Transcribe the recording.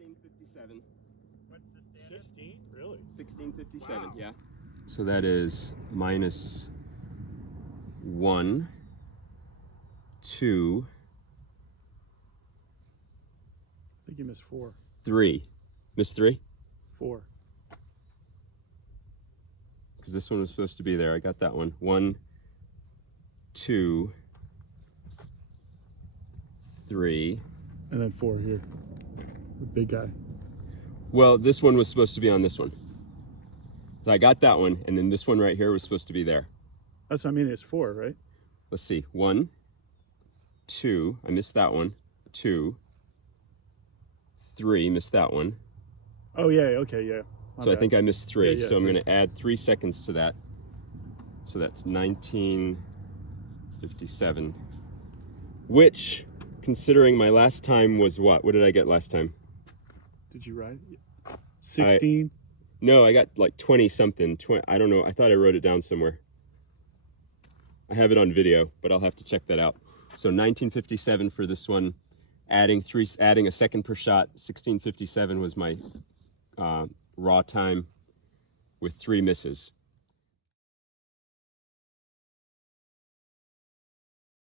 1657. What's the standard? 16? Really? 1657, Wow. yeah. So that is minus 1, 2, I think you missed 4. 3. Missed 3? 4. Because this one was supposed to be there. I got that one. 1, 2, 3. And then 4 here. The big guy. Well, this one was supposed to be on this one. So I got that one, and then this one right here was supposed to be there. That's what I mean, it's 4, right? Let's see. 1, 2. I missed that one. 2, 3. Missed that one. Oh, yeah, okay, yeah. My So bad. I think I missed 3. Yeah, so I'm 3. going to add 3 seconds to that. So that's 1957. Which, considering my last time was what? What did I get last time? Did you write it? 16? No, I got like 20 something. 20, I don't know. I thought I wrote it down somewhere. I have it on video, but I'll have to check that out. So 1957 for this one. Adding a second per shot. 1657 was my raw time with 3 misses.